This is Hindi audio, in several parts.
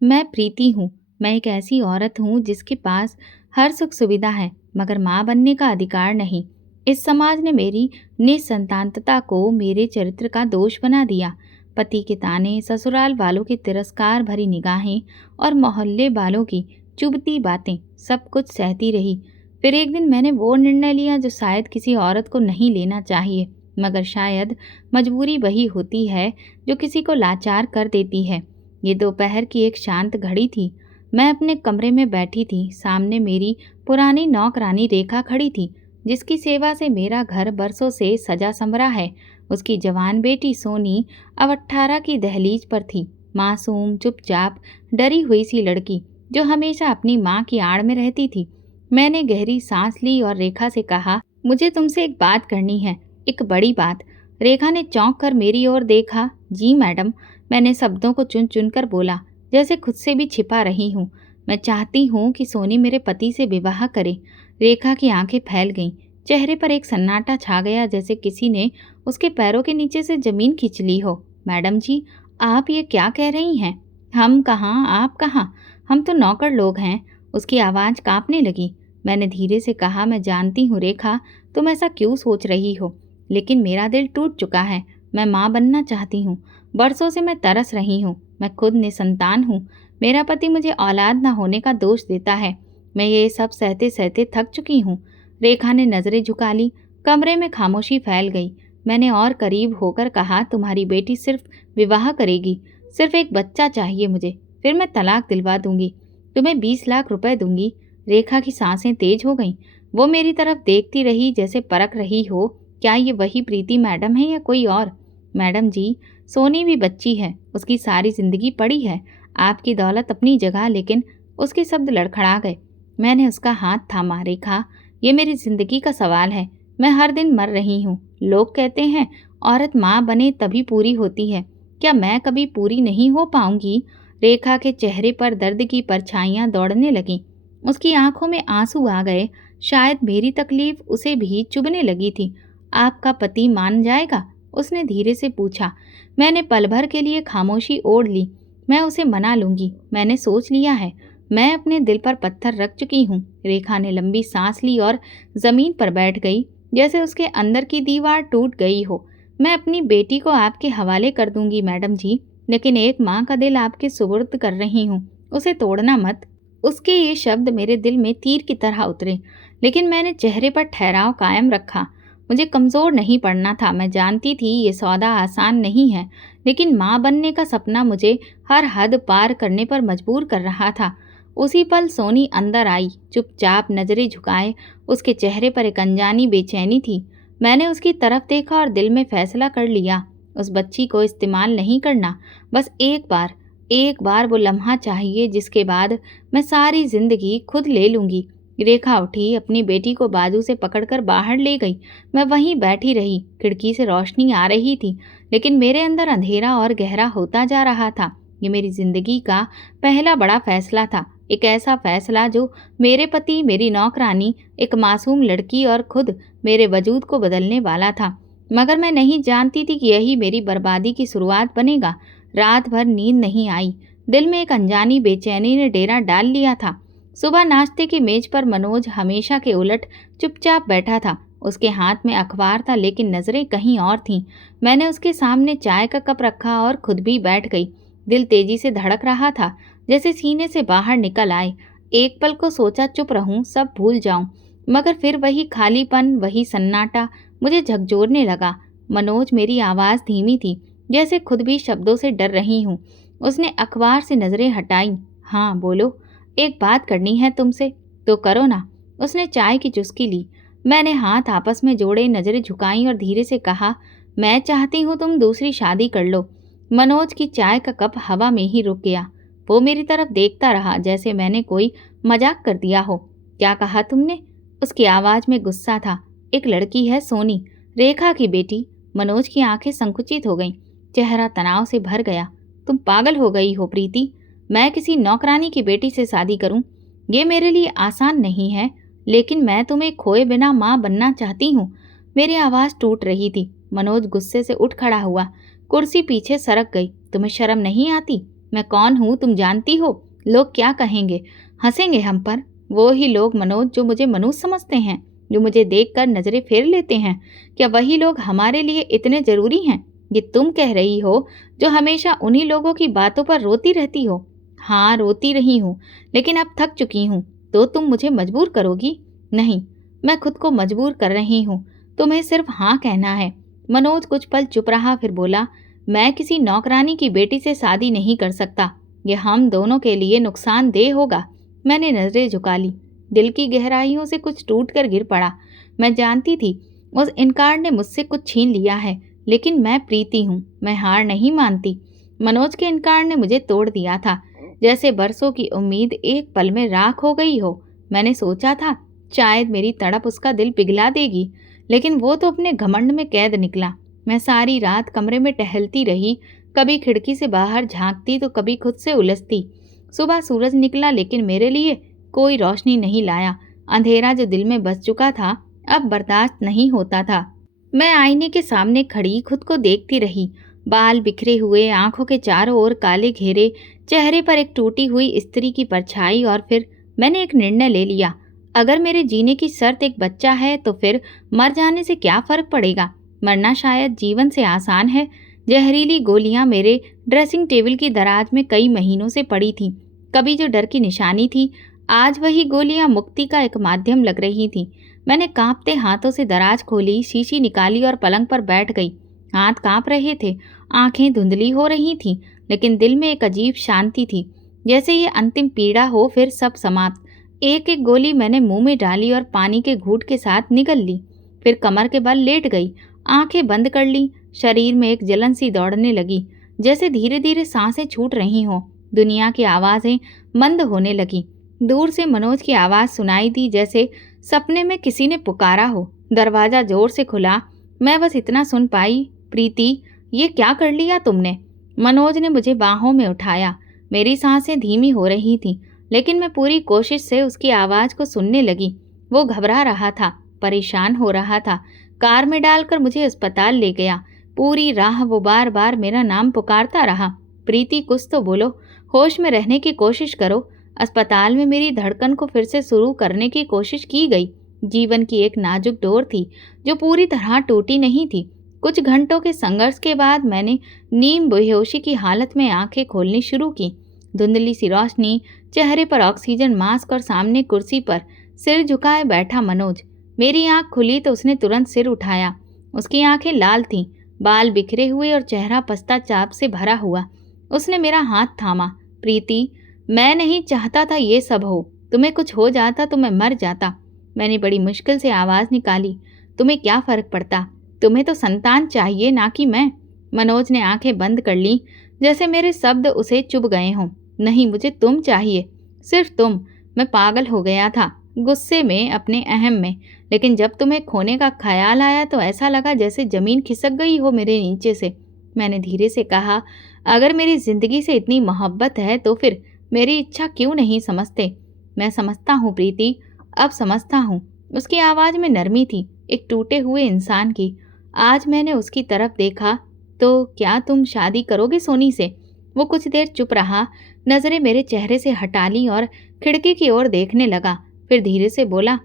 मैं प्रीति हूँ। मैं एक ऐसी औरत हूँ जिसके पास हर सुख सुविधा है, मगर माँ बनने का अधिकार नहीं। इस समाज ने मेरी निसंतानता को मेरे चरित्र का दोष बना दिया। पति के ताने, ससुराल वालों की तिरस्कार भरी निगाहें और मोहल्ले वालों की चुभती बातें, सब कुछ सहती रही। फिर एक दिन मैंने वो निर्णय लिया जो शायद किसी औरत को नहीं लेना चाहिए, मगर शायद मजबूरी वही होती है जो किसी को लाचार कर देती है। ये दोपहर की एक शांत घड़ी थी। मैं अपने कमरे में बैठी थी। सामने मेरी पुरानी नौकरानी रेखा खड़ी थी, जिसकी सेवा से मेरा घर बरसों से सजा संवरा है। उसकी जवान बेटी सोनी अब 18 की दहलीज पर थी। मासूम, चुपचाप, डरी हुई सी लड़की जो हमेशा अपनी माँ की आड़ में रहती थी। मैंने गहरी सांस ली और रेखा से कहा, मुझे तुमसे एक बात करनी है, एक बड़ी बात। रेखा ने चौंक कर मेरी ओर देखा। जी मैडम, मैंने शब्दों को चुन चुन कर बोला, जैसे खुद से भी छिपा रही हूँ। मैं चाहती हूँ कि सोनी मेरे पति से विवाह करे। रेखा की आंखें फैल गईं। चेहरे पर एक सन्नाटा छा गया, जैसे किसी ने उसके पैरों के नीचे से जमीन खींच ली हो। मैडम जी, आप ये क्या कह रही हैं? हम कहाँ, आप कहाँ? हम तो नौकर लोग हैं। उसकी आवाज़ कांपने लगी। मैंने धीरे से कहा, मैं जानती हूँ रेखा, तुम ऐसा क्यों सोच रही हो, लेकिन मेरा दिल टूट चुका है। मैं माँ बनना चाहती हूँ। बरसों से मैं तरस रही हूँ। मैं खुद निसंतान हूँ। मेरा पति मुझे औलाद न होने का दोष देता है। मैं ये सब सहते सहते थक चुकी हूँ। रेखा ने नजरें झुका ली। कमरे में खामोशी फैल गई। मैंने और करीब होकर कहा, तुम्हारी बेटी सिर्फ विवाह करेगी। सिर्फ एक बच्चा चाहिए मुझे, फिर मैं तलाक दिलवा दूंगी। तुम्हें 20 लाख रुपए दूंगी। रेखा की सांसें तेज हो गईं। वो मेरी तरफ देखती रही, जैसे परख रही हो, क्या ये वही प्रीति मैडम है या कोई और? मैडम जी, सोनी भी बच्ची है। उसकी सारी जिंदगी पड़ी है। आपकी दौलत अपनी जगह, लेकिन उसके शब्द लड़खड़ा गए। मैंने उसका हाथ थामा। रेखा, ये मेरी जिंदगी का सवाल है। मैं हर दिन मर रही हूँ। लोग कहते हैं औरत माँ बने तभी पूरी होती है। क्या मैं कभी पूरी नहीं हो पाऊंगी? रेखा के चेहरे पर दर्द की परछाइयाँ दौड़ने लगीं। उसकी आंखों में आंसू आ गए। शायद मेरी तकलीफ उसे भी चुभने लगी थी। आपका पति मान जाएगा? उसने धीरे से पूछा। मैंने पल भर के लिए खामोशी ओढ़ ली। मैं उसे मना लूंगी। मैंने सोच लिया है। मैं अपने दिल पर पत्थर रख चुकी हूँ। रेखा ने लंबी सांस ली और जमीन पर बैठ गई, जैसे उसके अंदर की दीवार टूट गई हो। मैं अपनी बेटी को आपके हवाले कर दूंगी मैडम जी, लेकिन एक माँ का दिल आपके सुपुर्द कर रही हूँ। उसे तोड़ना मत। उसके ये शब्द मेरे दिल में तीर की तरह उतरे, लेकिन मैंने चेहरे पर ठहराव कायम रखा। मुझे कमज़ोर नहीं पड़ना था। मैं जानती थी ये सौदा आसान नहीं है, लेकिन माँ बनने का सपना मुझे हर हद पार करने पर मजबूर कर रहा था। उसी पल सोनी अंदर आई, चुपचाप, नजरें झुकाए। उसके चेहरे पर एक अनजानी बेचैनी थी। मैंने उसकी तरफ देखा और दिल में फैसला कर लिया, उस बच्ची को इस्तेमाल नहीं करना। बस एक बार वो लम्हा चाहिए जिसके बाद मैं सारी जिंदगी खुद ले लूंगी। रेखा उठी, अपनी बेटी को बाजू से पकड़कर बाहर ले गई। मैं वहीं बैठी रही। खिड़की से रोशनी आ रही थी, लेकिन मेरे अंदर अंधेरा और गहरा होता जा रहा था। ये मेरी जिंदगी का पहला बड़ा फैसला था। एक ऐसा फैसला जो मेरे पति, मेरी नौकरानी, एक मासूम लड़की और खुद मेरे वजूद को बदलने वाला था। मगर मैं नहीं जानती थी कि यही मेरी बर्बादी की शुरुआत बनेगा। रात भर नींद नहीं आई। दिल में एक अनजानी बेचैनी ने डेरा डाल लिया था। सुबह नाश्ते की मेज पर मनोज हमेशा के उलट चुपचाप बैठा था। उसके हाथ में अखबार था, लेकिन नजरें कहीं और थीं। मैंने उसके सामने चाय का कप रखा और खुद भी बैठ गई। दिल तेजी से धड़क रहा था, जैसे सीने से बाहर निकल आए। एक पल को सोचा चुप रहूं, सब भूल जाऊं, मगर फिर वही खालीपन, वही सन्नाटा मुझे झकझोरने लगा। मनोज, मेरी आवाज़ धीमी थी, जैसे खुद भी शब्दों से डर रही हूँ। उसने अखबार से नजरें हटाई। हाँ बोलो, एक बात करनी है तुमसे। तो करो ना। उसने चाय की चुस्की ली। मैंने हाथ आपस में जोड़े, नजरें झुकाई और धीरे से कहा, मैं चाहती हूँ तुम दूसरी शादी कर लो। मनोज की चाय का कप हवा में ही रुक गया। वो मेरी तरफ देखता रहा, जैसे मैंने कोई मजाक कर दिया हो। क्या कहा तुमने? उसकी आवाज में गुस्सा था। एक लड़की है, सोनी, रेखा की बेटी। मनोज की आंखें संकुचित हो गईं। चेहरा तनाव से भर गया। तुम पागल हो गई हो प्रीति। मैं किसी नौकरानी की बेटी से शादी करूं? ये मेरे लिए आसान नहीं है, लेकिन मैं तुम्हें खोए बिना माँ बनना चाहती हूँ। मेरी आवाज़ टूट रही थी। मनोज गुस्से से उठ खड़ा हुआ। कुर्सी पीछे सरक गई। तुम्हें शर्म नहीं आती? मैं कौन हूँ तुम जानती हो? लोग क्या कहेंगे? हंसेंगे हम पर। वो ही लोग मनोज जो मुझे मनुष्य समझते हैं, जो मुझे देखकर नजरें फेर लेते हैं, क्या वही लोग हमारे लिए इतने जरूरी हैं? ये तुम कह रही हो जो हमेशा उन्हीं लोगों की बातों पर रोती रहती हो। हाँ, रोती रही हूँ, लेकिन अब थक चुकी हूँ। तो तुम मुझे मजबूर करोगी? नहीं, मैं खुद को मजबूर कर रही हूँ। तुम्हें सिर्फ हाँ कहना है। मनोज कुछ पल चुप रहा, फिर बोला, मैं किसी नौकरानी की बेटी से शादी नहीं कर सकता। ये हम दोनों के लिए नुकसानदेह होगा। मैंने नजरें झुका ली। दिल की गहराइयों से कुछ टूट कर गिर पड़ा। मैं जानती थी उस इनकार ने मुझसे कुछ छीन लिया है, लेकिन मैं प्रीति हूँ, मैं हार नहीं मानती। मनोज के इनकार ने मुझे तोड़ दिया था, जैसे बरसों की उम्मीद एक पल में राख हो गई हो। मैंने सोचा था शायद मेरी तड़प उसका दिल पिघला देगी, लेकिन वो तो अपने घमंड में कैद निकला। मैं सारी रात कमरे में टहलती रही, कभी खिड़की से बाहर झांकती तो कभी खुद से उलझती। सुबह सूरज निकला, लेकिन मेरे लिए कोई रोशनी नहीं लाया। अंधेरा जो दिल में बस चुका था अब बर्दाश्त नहीं होता था। मैं आईने के सामने खड़ी खुद को देखती रही। बाल बिखरे हुए, आंखों के चारों ओर काले घेरे, चेहरे पर एक टूटी हुई स्त्री की परछाई। और फिर मैंने एक निर्णय ले लिया। अगर मेरे जीने की शर्त एक बच्चा है तो फिर मर जाने से क्या फर्क पड़ेगा? मरना शायद जीवन से आसान है। जहरीली गोलियां मेरे ड्रेसिंग टेबल की दराज में कई महीनों से पड़ी थीं। कभी जो डर की निशानी थी, आज वही गोलियां मुक्ति का एक माध्यम लग रही थीं। मैंने कांपते हाथों से दराज खोली, शीशी निकाली और पलंग पर बैठ गई। हाथ कांप रहे थे, आंखें धुंधली हो रही थीं, लेकिन दिल में एक अजीब शांति थी, जैसे ये अंतिम पीड़ा हो, फिर सब समाप्त। एक एक गोली मैंने मुंह में डाली और पानी के घूंट के साथ निगल ली। फिर कमर के बल लेट गई, आंखें बंद कर ली। शरीर में एक जलन सी दौड़ने लगी, जैसे धीरे धीरे सांसें छूट रही हों। दुनिया की आवाज़ें मंद होने लगी। दूर से मनोज की आवाज़ सुनाई दी, जैसे सपने में किसी ने पुकारा हो। दरवाज़ा जोर से खुला। मैं बस इतना सुन पाई, प्रीति, ये क्या कर लिया तुमने? मनोज ने मुझे बाहों में उठाया। मेरी सांसें धीमी हो रही थीं, लेकिन मैं पूरी कोशिश से उसकी आवाज़ को सुनने लगी। वो घबरा रहा था, परेशान हो रहा था। कार में डालकर मुझे अस्पताल ले गया। पूरी राह वो बार बार मेरा नाम पुकारता रहा, प्रीति, कुछ तो बोलो, होश में रहने की कोशिश करो। अस्पताल में मेरी धड़कन को फिर से शुरू करने की कोशिश की गई। जीवन की एक नाजुक डोर थी जो पूरी तरह टूटी नहीं थी। कुछ घंटों के संघर्ष के बाद मैंने नीम बेहोशी की हालत में आंखें खोलनी शुरू की। धुंधली सी रोशनी, चेहरे पर ऑक्सीजन मास्क और सामने कुर्सी पर सिर झुकाए बैठा मनोज। मेरी आंख खुली तो उसने तुरंत सिर उठाया। उसकी आंखें लाल थीं, बाल बिखरे हुए और चेहरा पश्चाताप से भरा हुआ। उसने मेरा हाथ थामा। प्रीति, मैं नहीं चाहता था ये सब हो। तुम्हें कुछ हो जाता तो मैं मर जाता। मैंने बड़ी मुश्किल से आवाज़ निकाली, तुम्हें क्या फ़र्क पड़ता? तुम्हें तो संतान चाहिए, ना कि मैं। मनोज ने आंखें बंद कर ली, जैसे मेरे शब्द उसे चुभ गए हों। नहीं, मुझे तुम चाहिए, सिर्फ तुम। मैं पागल हो गया था, गुस्से में, अपने अहम में। लेकिन जब तुम्हें खोने का ख्याल आया तो ऐसा लगा जैसे ज़मीन खिसक गई हो मेरे नीचे से। मैंने धीरे से कहा, अगर मेरी ज़िंदगी से इतनी मोहब्बत है तो फिर मेरी इच्छा क्यों नहीं समझते? मैं समझता हूँ प्रीति, अब समझता हूँ। उसकी आवाज़ में नरमी थी, एक टूटे हुए इंसान की। आज मैंने उसकी तरफ देखा। तो क्या तुम शादी करोगे सोनी से? वो कुछ देर चुप रहा, नज़रें मेरे चेहरे से हटा ली और खिड़की की ओर देखने लगा। फिर धीरे से बोला,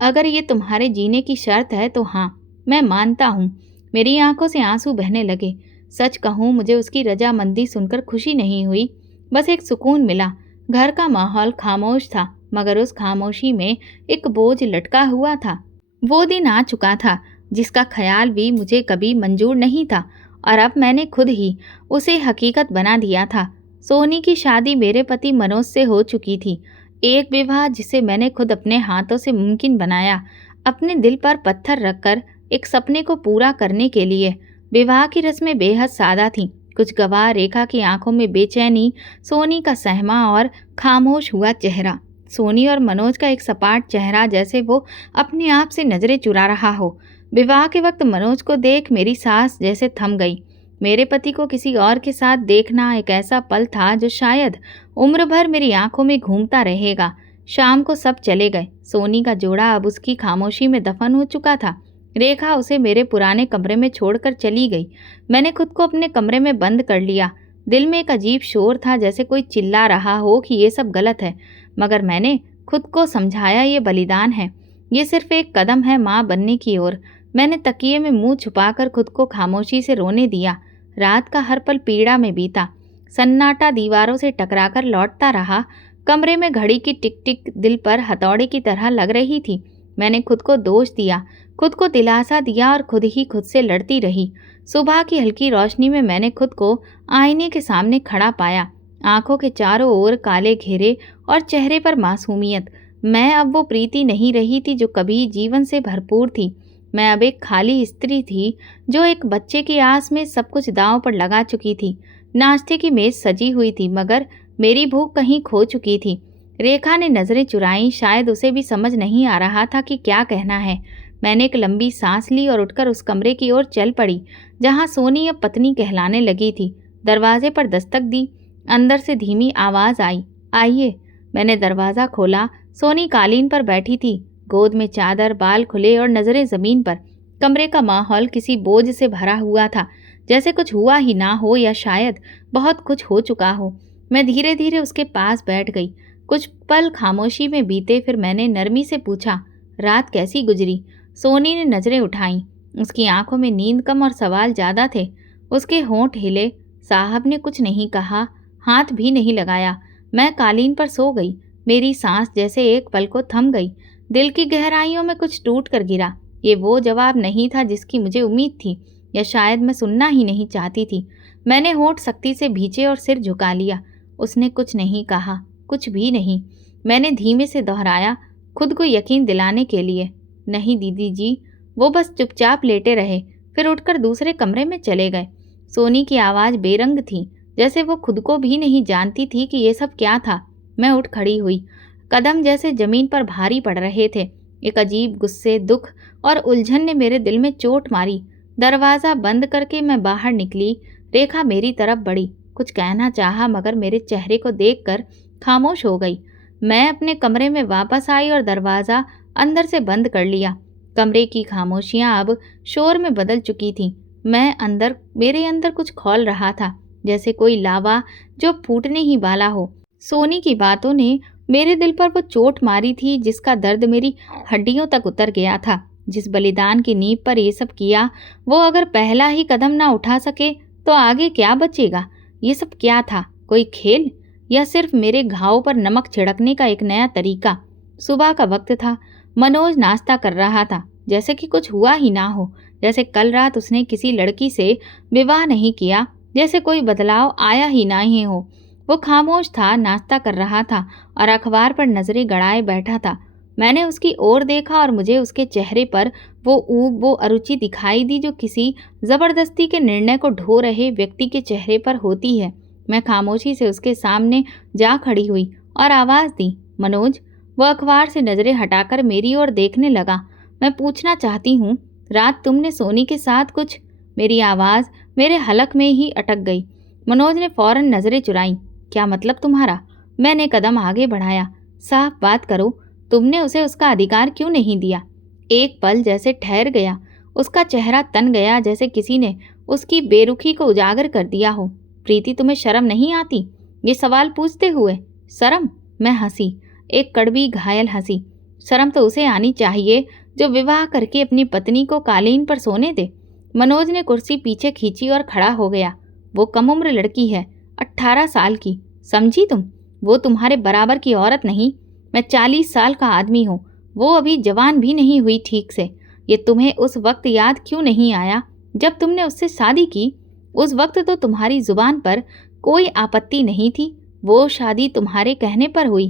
अगर ये तुम्हारे जीने की शर्त है तो हाँ, मैं मानता हूँ। मेरी आंखों से आंसू बहने लगे। सच कहूँ, मुझे उसकी रजामंदी सुनकर खुशी नहीं हुई, बस एक सुकून मिला। घर का माहौल खामोश था, मगर उस खामोशी में एक बोझ लटका हुआ था। वो दिन आ चुका था जिसका ख्याल भी मुझे कभी मंजूर नहीं था, और अब मैंने खुद ही उसे हकीकत बना दिया था। सोनी की शादी मेरे पति मनोज से हो चुकी थी। एक विवाह जिसे मैंने खुद अपने हाथों से मुमकिन बनाया, अपने दिल पर पत्थर रखकर एक सपने को पूरा करने के लिए। विवाह की रस्में बेहद सादा थीं। कुछ गवाह, रेखा की आंखों में बेचैनी, सोनी का सहमा और खामोश हुआ चेहरा। सोनी और मनोज का एक सपाट चेहरा, जैसे वो अपने आप से नजरें चुरा रहा हो। विवाह के वक्त मनोज को देख मेरी सांस जैसे थम गई। मेरे पति को किसी और के साथ देखना एक ऐसा पल था जो शायद उम्र भर मेरी आंखों में घूमता रहेगा। शाम को सब चले गए। सोनी का जोड़ा अब उसकी खामोशी में दफन हो चुका था। रेखा उसे मेरे पुराने कमरे में छोड़कर चली गई। मैंने खुद को अपने कमरे में बंद कर लिया। दिल में एक अजीब शोर था, जैसे कोई चिल्ला रहा हो कि ये सब गलत है। मगर मैंने खुद को समझाया, ये बलिदान है, ये सिर्फ एक कदम है माँ बनने की ओर। मैंने तकिए में मुंह छुपाकर खुद को खामोशी से रोने दिया। रात का हर पल पीड़ा में बीता। सन्नाटा दीवारों से टकराकर लौटता रहा। कमरे में घड़ी की टिक टिक दिल पर हथौड़े की तरह लग रही थी। मैंने खुद को दोष दिया, खुद को दिलासा दिया और खुद ही खुद से लड़ती रही। सुबह की हल्की रोशनी में मैंने खुद को आईने के सामने खड़ा पाया। आंखों के चारों ओर काले घेरे और चेहरे पर मासूमियत। मैं अब वो प्रीति नहीं रही थी जो कभी जीवन से भरपूर थी। मैं अब एक खाली स्त्री थी जो एक बच्चे की आस में सब कुछ दांव पर लगा चुकी थी। नाश्ते की मेज सजी हुई थी, मगर मेरी भूख कहीं खो चुकी थी। रेखा ने नजरें चुराईं, शायद उसे भी समझ नहीं आ रहा था कि क्या कहना है। मैंने एक लंबी सांस ली और उठकर उस कमरे की ओर चल पड़ी जहां सोनी अब पत्नी कहलाने लगी थी। दरवाजे पर दस्तक दी। अंदर से धीमी आवाज आई, आइए। मैंने दरवाज़ा खोला। सोनी कालीन पर बैठी थी, गोद में चादर, बाल खुले और नजरें जमीन पर। कमरे का माहौल किसी बोझ से भरा हुआ था, जैसे कुछ हुआ ही ना हो या शायद बहुत कुछ हो चुका हो। मैं धीरे धीरे उसके पास बैठ गई। कुछ पल खामोशी में बीते, फिर मैंने नरमी से पूछा, रात कैसी गुजरी? सोनी ने नजरें उठाईं। उसकी आंखों में नींद कम और सवाल ज़्यादा थे। उसके होंठ हिले। साहब ने कुछ नहीं कहा, हाथ भी नहीं लगाया। मैं कालीन पर सो गई। मेरी सांस जैसे एक पल को थम गई। दिल की गहराइयों में कुछ टूट कर गिरा। ये वो जवाब नहीं था जिसकी मुझे उम्मीद थी, या शायद मैं सुनना ही नहीं चाहती थी। मैंने होंठ सख्ती से भींचे और सिर झुका लिया। उसने कुछ नहीं कहा, कुछ भी नहीं। मैंने धीमे से दोहराया, खुद को यकीन दिलाने के लिए, नहीं दीदी जी। वो बस चुपचाप लेटे रहे, फिर उठकर दूसरे कमरे में चले गए। सोनी की आवाज़ बेरंग थी, जैसे वो खुद को भी नहीं जानती थी कि ये सब क्या था। मैं उठ खड़ी हुई। कदम जैसे जमीन पर भारी पड़ रहे थे। एक अजीब गुस्से, दुख और उलझन ने मेरे दिल में चोट मारी। दरवाज़ा बंद करके मैं बाहर निकली। रेखा मेरी तरफ बढ़ी, कुछ कहना चाहा, मगर मेरे चेहरे को देखकर खामोश हो गई। मैं अपने कमरे में वापस आई और दरवाज़ा अंदर से बंद कर लिया। कमरे की खामोशियाँ अब शोर में बदल चुकी थीं। मेरे अंदर कुछ खौल रहा था, जैसे कोई लावा जो फूटने ही वाला हो। सोनी की बातों ने मेरे दिल पर वो चोट मारी थी जिसका दर्द मेरी हड्डियों तक उतर गया था। जिस बलिदान की नींव पर ये सब किया, वो अगर पहला ही कदम ना उठा सके तो आगे क्या बचेगा? ये सब क्या था? कोई खेल, या सिर्फ मेरे घाव पर नमक छिड़कने का एक नया तरीका? सुबह का वक्त था। मनोज नाश्ता कर रहा था, जैसे कि कुछ हुआ ही ना हो, जैसे कल रात उसने किसी लड़की से विवाह नहीं किया, जैसे कोई बदलाव आया ही ना ही हो। वो खामोश था, नाश्ता कर रहा था और अखबार पर नजरें गड़ाए बैठा था। मैंने उसकी ओर देखा और मुझे उसके चेहरे पर वो ऊब, वो अरुचि दिखाई दी जो किसी जबरदस्ती के निर्णय को ढो रहे व्यक्ति के चेहरे पर होती है। मैं खामोशी से उसके सामने जा खड़ी हुई और आवाज़ दी, मनोज। वो अखबार से नजरें हटाकर मेरी ओर देखने लगा। मैं पूछना चाहती हूँ, रात तुमने सोनी के साथ कुछ? मेरी आवाज़ मेरे हलक में ही अटक गई। मनोज ने फौरन नजरें चुराईं। क्या मतलब तुम्हारा? मैंने कदम आगे बढ़ाया। साफ बात करो, तुमने उसे उसका अधिकार क्यों नहीं दिया? एक पल जैसे ठहर गया। उसका चेहरा तन गया, जैसे किसी ने उसकी बेरुखी को उजागर कर दिया हो। प्रीति, तुम्हें शर्म नहीं आती? ये सवाल पूछते हुए। शर्म? मैं हंसी, एक कड़वी घायल हंसी। शर्म तो उसे आनी चाहिए जो विवाह करके अपनी पत्नी को कालीन पर सोने दे। मनोज ने कुर्सी पीछे खींची और खड़ा हो गया। वो कम उम्र लड़की है, 18 साल की, समझी तुम? वो तुम्हारे बराबर की औरत नहीं। मैं 40 साल का आदमी हूँ, वो अभी जवान भी नहीं हुई ठीक से। ये तुम्हें उस वक्त याद क्यों नहीं आया जब तुमने उससे शादी की? उस वक्त तो तुम्हारी जुबान पर कोई आपत्ति नहीं थी। वो शादी तुम्हारे कहने पर हुई।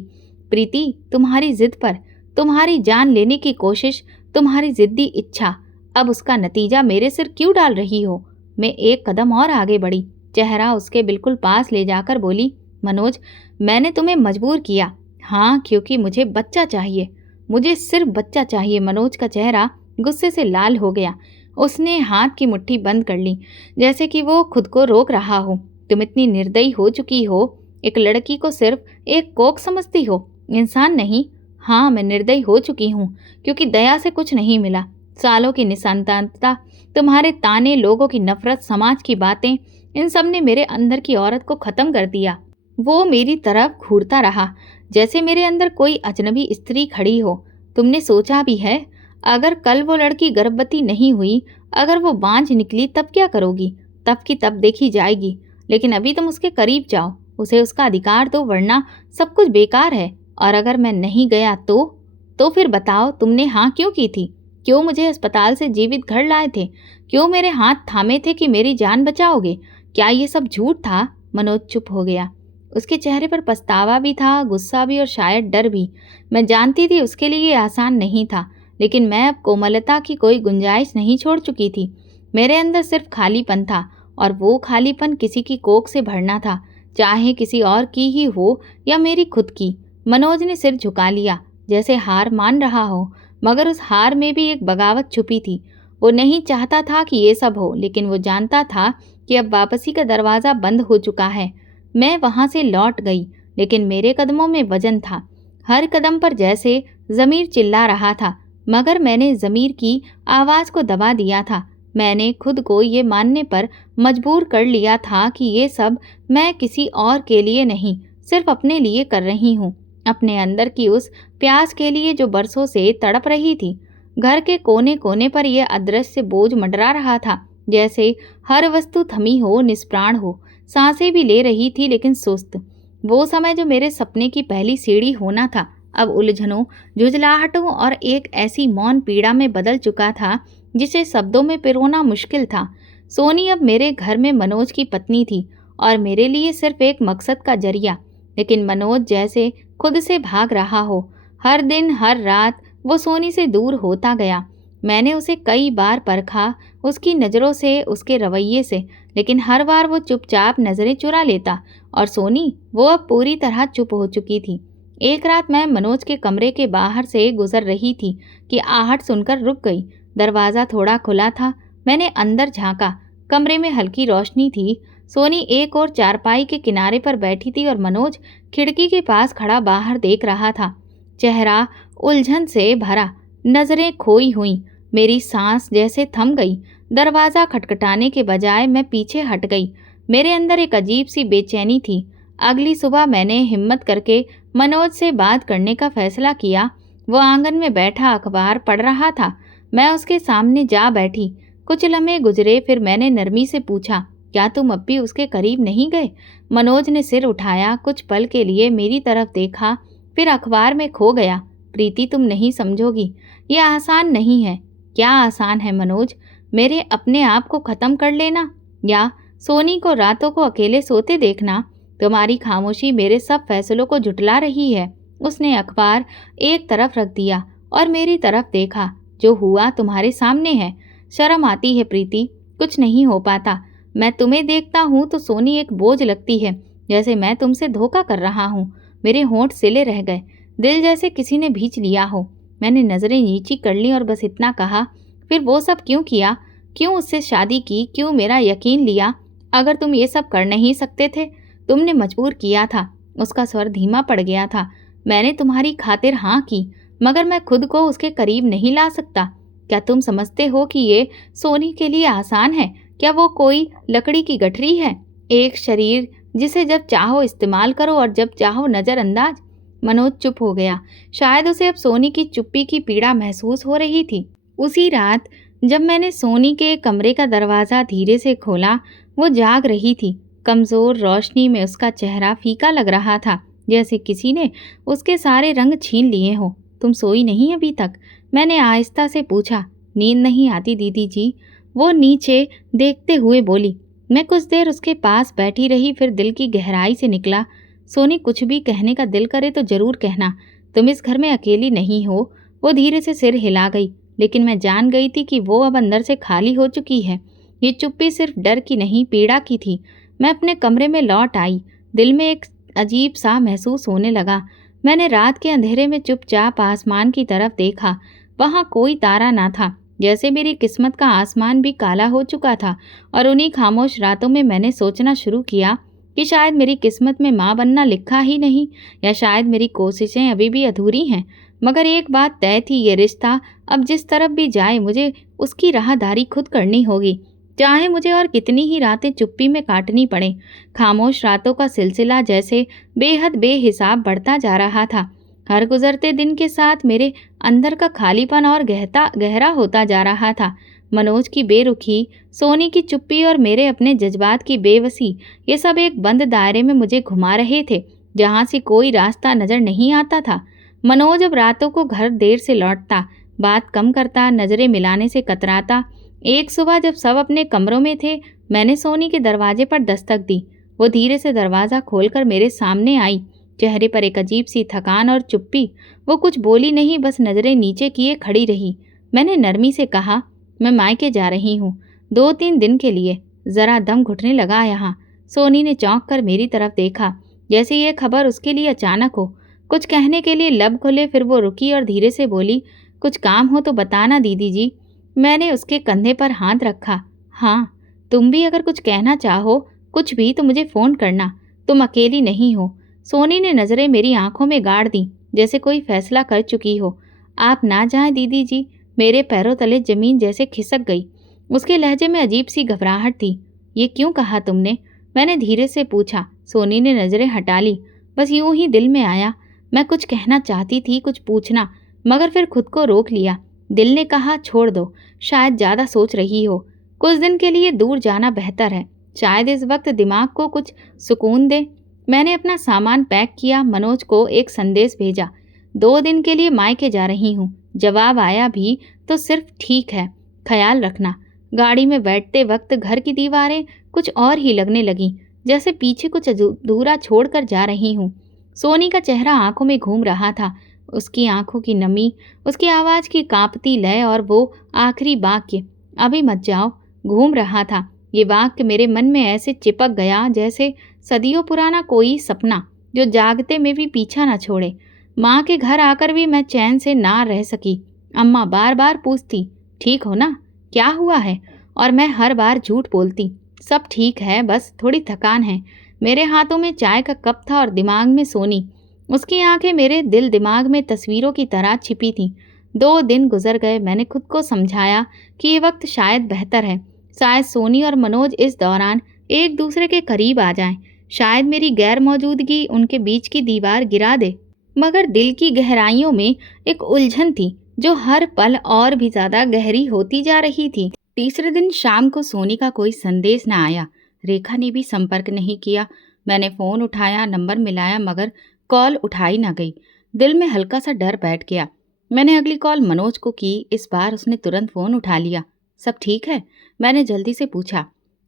प्रीति, तुम्हारी जिद पर, तुम्हारी जान लेने की कोशिश, तुम्हारी जिद्दी इच्छा, अब उसका नतीजा मेरे सिर क्यों डाल रही हो? मैं एक कदम और आगे बढ़ी, चेहरा उसके बिल्कुल पास ले जाकर बोली, मनोज, मैंने तुम्हें मजबूर किया। हाँ, क्योंकि मुझे बच्चा चाहिए, मुझे सिर्फ बच्चा चाहिए। मनोज का चेहरा गुस्से से लाल हो गया। उसने हाथ की मुट्ठी बंद कर ली, जैसे कि वो खुद को रोक रहा हो। तुम इतनी निर्दयी हो चुकी हो, एक लड़की को सिर्फ एक कोख समझती हो, इंसान नहीं। हाँ, मैं निर्दयी हो चुकी हूँ, क्योंकि दया से कुछ नहीं मिला। सालों की निसंतानता, तुम्हारे ताने, लोगों की नफरत, समाज की बातें, इन सब ने मेरे अंदर की औरत को ख़त्म कर दिया। वो मेरी तरफ घूरता रहा, जैसे मेरे अंदर कोई अजनबी स्त्री खड़ी हो। तुमने सोचा भी है, अगर कल वो लड़की गर्भवती नहीं हुई, अगर वो बांझ निकली, तब क्या करोगी? तब की तब देखी जाएगी। लेकिन अभी तुम उसके करीब जाओ, उसे उसका अधिकार दो, वरना सब कुछ बेकार है। और अगर मैं नहीं गया तो फिर बताओ, तुमने हाँ क्यों की थी? क्यों मुझे अस्पताल से जीवित घर लाए थे? क्यों मेरे हाथ थामे थे कि मेरी जान बचाओगे? क्या ये सब झूठ था? मनोज चुप हो गया। उसके चेहरे पर पछतावा भी था, गुस्सा भी और शायद डर भी। मैं जानती थी उसके लिए ये आसान नहीं था, लेकिन मैं अब कोमलता की कोई गुंजाइश नहीं छोड़ चुकी थी। मेरे अंदर सिर्फ खालीपन था, और वो खालीपन किसी की कोख से भरना था, चाहे किसी और की ही हो या मेरी खुद की। मनोज ने सिर झुका लिया, जैसे हार मान रहा हो, मगर उस हार में भी एक बगावत छुपी थी। वो नहीं चाहता था कि ये सब हो, लेकिन वो जानता था कि अब वापसी का दरवाज़ा बंद हो चुका है। मैं वहाँ से लौट गई, लेकिन मेरे कदमों में वजन था। हर कदम पर जैसे ज़मीर चिल्ला रहा था, मगर मैंने ज़मीर की आवाज़ को दबा दिया था। मैंने खुद को ये मानने पर मजबूर कर लिया था कि ये सब मैं किसी और के लिए नहीं, सिर्फ अपने लिए कर रही हूँ, अपने अंदर की उस प्यास के लिए जो बरसों से तड़प रही थी। घर के कोने कोने पर यह अदृश्य बोझ मंडरा रहा था, जैसे हर वस्तु थमी हो, निष्प्राण हो। सांसें भी ले रही थी, लेकिन सुस्त। वो समय जो मेरे सपने की पहली सीढ़ी होना था, अब उलझनों, झुंझलाहटों और एक ऐसी मौन पीड़ा में बदल चुका था जिसे शब्दों में पिरोना मुश्किल था। सोनी अब मेरे घर में मनोज की पत्नी थी, और मेरे लिए सिर्फ एक मकसद का जरिया। लेकिन मनोज जैसे खुद से भाग रहा हो। हर दिन हर रात वो सोनी से दूर होता गया। मैंने उसे कई बार परखा, उसकी नज़रों से, उसके रवैये से, लेकिन हर बार वो चुपचाप नज़रें चुरा लेता। और सोनी, वो अब पूरी तरह चुप हो चुकी थी। एक रात मैं मनोज के कमरे के बाहर से गुजर रही थी कि आहट सुनकर रुक गई। दरवाज़ा थोड़ा खुला था। मैंने अंदर झांका। कमरे में हल्की रोशनी थी। सोनी एक और चारपाई के किनारे पर बैठी थी, और मनोज खिड़की के पास खड़ा बाहर देख रहा था, चेहरा उलझन से भरा, नज़रें खोई हुई। मेरी सांस जैसे थम गई। दरवाज़ा खटखटाने के बजाय मैं पीछे हट गई। मेरे अंदर एक अजीब सी बेचैनी थी। अगली सुबह मैंने हिम्मत करके मनोज से बात करने का फैसला किया। वो आंगन में बैठा अखबार पढ़ रहा था। मैं उसके सामने जा बैठी। कुछ लम्हे गुजरे, फिर मैंने नरमी से पूछा, क्या तुम अब भी उसके करीब नहीं गए? मनोज ने सिर उठाया, कुछ पल के लिए मेरी तरफ देखा, फिर अखबार में खो गया। प्रीति, तुम नहीं समझोगी, ये आसान नहीं है। क्या आसान है मनोज? मेरे अपने आप को ख़त्म कर लेना, या सोनी को रातों को अकेले सोते देखना? तुम्हारी खामोशी मेरे सब फैसलों को झुठला रही है। उसने अखबार एक तरफ रख दिया और मेरी तरफ देखा। जो हुआ तुम्हारे सामने है। शर्म आती है प्रीति, कुछ नहीं हो पाता। मैं तुम्हें देखता हूँ तो सोनी एक बोझ लगती है, जैसे मैं तुमसे धोखा कर रहा हूँ। मेरे होंठ सिले रह गए, दिल जैसे किसी ने भींच लिया हो। मैंने नज़रें नीची कर ली और बस इतना कहा, फिर वो सब क्यों किया? क्यों उससे शादी की? क्यों मेरा यकीन लिया? अगर तुम ये सब कर नहीं सकते थे, तुमने मजबूर किया था। उसका स्वर धीमा पड़ गया था। मैंने तुम्हारी खातिर हाँ की, मगर मैं खुद को उसके करीब नहीं ला सकता। क्या तुम समझते हो कि ये सोनी के लिए आसान है? क्या वो कोई लकड़ी की गठरी है? एक शरीर जिसे जब चाहो इस्तेमाल करो और जब चाहो नज़रअंदाज। मनोज चुप हो गया। शायद उसे अब सोनी की चुप्पी की पीड़ा महसूस हो रही थी। उसी रात जब मैंने सोनी के कमरे का दरवाज़ा धीरे से खोला, वो जाग रही थी। कमज़ोर रोशनी में उसका चेहरा फीका लग रहा था, जैसे किसी ने उसके सारे रंग छीन लिए हों। तुम सोई नहीं अभी तक? मैंने आहिस्ता से पूछा। नींद नहीं आती दीदी जी, वो नीचे देखते हुए बोली। मैं कुछ देर उसके पास बैठी रही, फिर दिल की गहराई से निकला, सोनी, कुछ भी कहने का दिल करे तो ज़रूर कहना। तुम इस घर में अकेली नहीं हो। वो धीरे से सिर हिला गई, लेकिन मैं जान गई थी कि वो अब अंदर से खाली हो चुकी है। ये चुप्पी सिर्फ डर की नहीं, पीड़ा की थी। मैं अपने कमरे में लौट आई। दिल में एक अजीब सा महसूस होने लगा। मैंने रात के अंधेरे में चुपचाप आसमान की तरफ देखा। वहाँ कोई तारा ना था, जैसे मेरी किस्मत का आसमान भी काला हो चुका था। और उन्हीं खामोश रातों में मैंने सोचना शुरू किया कि शायद मेरी किस्मत में माँ बनना लिखा ही नहीं, या शायद मेरी कोशिशें अभी भी अधूरी हैं। मगर एक बात तय थी, ये रिश्ता अब जिस तरफ भी जाए मुझे उसकी राहदारी खुद करनी होगी। चाहे मुझे और कितनी ही रातें चुप्पी में काटनी पड़े। खामोश रातों का सिलसिला जैसे बेहद बेहिसाब बढ़ता जा रहा था। हर गुजरते दिन के साथ मेरे अंदर का खालीपन और गहरा होता जा रहा था। मनोज की बेरुखी, सोनी की चुप्पी और मेरे अपने जज्बात की बेबसी, ये सब एक बंद दायरे में मुझे घुमा रहे थे, जहाँ से कोई रास्ता नजर नहीं आता था। मनोज अब रातों को घर देर से लौटता, बात कम करता, नजरें मिलाने से कतराता। एक सुबह जब सब अपने कमरों में थे, मैंने सोनी के दरवाजे पर दस्तक दी। वो धीरे से दरवाज़ा खोलकर मेरे सामने आई, चेहरे पर एक अजीब सी थकान और चुप्पी। वो कुछ बोली नहीं, बस नजरें नीचे किए खड़ी रही। मैंने नरमी से कहा, मैं मायके जा रही हूँ, 2-3 दिन के लिए। ज़रा दम घुटने लगा यहाँ। सोनी ने चौंक कर मेरी तरफ देखा, जैसे ये खबर उसके लिए अचानक हो। कुछ कहने के लिए लब खुले, फिर वो रुकी और धीरे से बोली, कुछ काम हो तो बताना दीदी जी। मैंने उसके कंधे पर हाथ रखा। हाँ, तुम भी अगर कुछ कहना चाहो, कुछ भी, तो मुझे फ़ोन करना। तुम अकेली नहीं हो। सोनी ने नज़रें मेरी आंखों में गाड़ दी, जैसे कोई फैसला कर चुकी हो। आप ना जाएं दीदी जी। मेरे पैरों तले ज़मीन जैसे खिसक गई। उसके लहजे में अजीब सी घबराहट थी। ये क्यों कहा तुमने? मैंने धीरे से पूछा। सोनी ने नज़रें हटा ली। बस यूं ही दिल में आया। मैं कुछ कहना चाहती थी, कुछ पूछना, मगर फिर खुद को रोक लिया। दिल ने कहा, छोड़ दो, शायद ज़्यादा सोच रही हो। कुछ दिन के लिए दूर जाना बेहतर है, शायद इस वक्त दिमाग को कुछ सुकून दे। मैंने अपना सामान पैक किया, मनोज को एक संदेश भेजा, 2 दिन के लिए मायके जा रही हूँ। जवाब आया भी तो सिर्फ ठीक है, ख्याल रखना। गाड़ी में बैठते वक्त घर की दीवारें कुछ और ही लगने लगीं, जैसे पीछे कुछ अधूरा छोड़ कर जा रही हूँ। सोनी का चेहरा आंखों में घूम रहा था, उसकी आंखों की नमी, उसकी आवाज़ की कांपती लय और वो आखिरी वाक्य, अभी मत जाओ, घूम रहा था। ये वाक्य मेरे मन में ऐसे चिपक गया जैसे सदियों पुराना कोई सपना, जो जागते में भी पीछा न छोड़े। माँ के घर आकर भी मैं चैन से ना रह सकी। अम्मा बार बार पूछती, ठीक हो ना, क्या हुआ है? और मैं हर बार झूठ बोलती, सब ठीक है, बस थोड़ी थकान है। मेरे हाथों में चाय का कप था और दिमाग में सोनी। उसकी आंखें मेरे दिल दिमाग में तस्वीरों की तरह छिपी थीं। 2 दिन गुजर गए। मैंने खुद को समझाया कि ये वक्त शायद बेहतर है। शायद सोनी और मनोज इस दौरान एक दूसरे के करीब आ जाएं। शायद मेरी गैर मौजूदगी उनके बीच की दीवार गिरा दे। मगर दिल की गहराइयों में एक उलझन थी, जो हर पल और भी ज्यादा गहरी होती जा रही थी। तीसरे दिन शाम को सोनी का कोई संदेश न आया। रेखा ने भी संपर्क नहीं किया। मैंने फ़ोन उठाया, नंबर मिलाया, मगर कॉल उठाई ना गई। दिल में हल्का सा डर बैठ गया। मैंने अगली कॉल मनोज को की। इस बार उसने तुरंत फ़ोन उठा लिया। सब ठीक है? मैंने जल्दी से पूछा।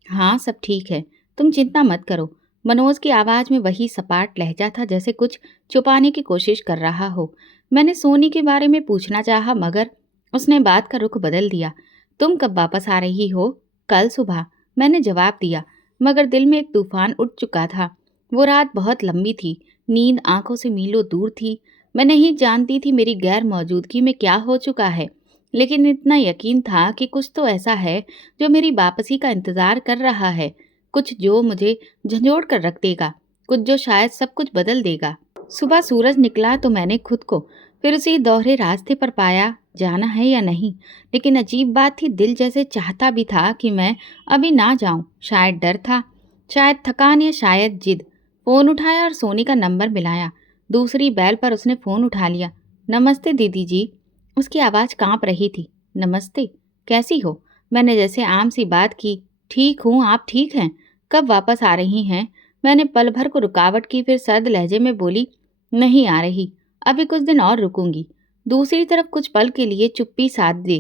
हाँ, सब ठीक है, तुम चिंता मत करो। मनोज की आवाज़ में वही सपाट लहजा था, जैसे कुछ छुपाने की कोशिश कर रहा हो। मैंने सोनी के बारे में पूछना चाहा, मगर उसने बात का रुख बदल दिया। तुम कब वापस आ रही हो? कल सुबह, मैंने जवाब दिया, मगर दिल में एक तूफान उठ चुका था। वो रात बहुत लंबी थी, नींद आंखों से मीलों दूर थी। मैं नहीं जानती थी मेरी गैर मौजूदगी में क्या हो चुका है, लेकिन इतना यकीन था कि कुछ तो ऐसा है जो मेरी वापसी का इंतजार कर रहा है, कुछ जो मुझे झंझोड़ कर रख देगा, कुछ जो शायद सब कुछ बदल देगा। सुबह सूरज निकला तो मैंने खुद को फिर उसी दोहरे रास्ते पर पाया, जाना है या नहीं। लेकिन अजीब बात थी, दिल जैसे चाहता भी था कि मैं अभी ना जाऊं। शायद डर था, शायद थकान, या शायद जिद। फ़ोन उठाया और सोनी का नंबर मिलाया। दूसरी बैल पर उसने फ़ोन उठा लिया। नमस्ते दीदी जी। उसकी आवाज़ कांप रही थी। नमस्ते, कैसी हो? मैंने जैसे आम सी बात की। ठीक हूँ, आप ठीक हैं? कब वापस आ रही हैं? मैंने पल भर को रुकावट की, फिर सर्द लहजे में बोली, नहीं आ रही, अभी कुछ दिन और रुकूंगी। दूसरी तरफ कुछ पल के लिए चुप्पी साध दी।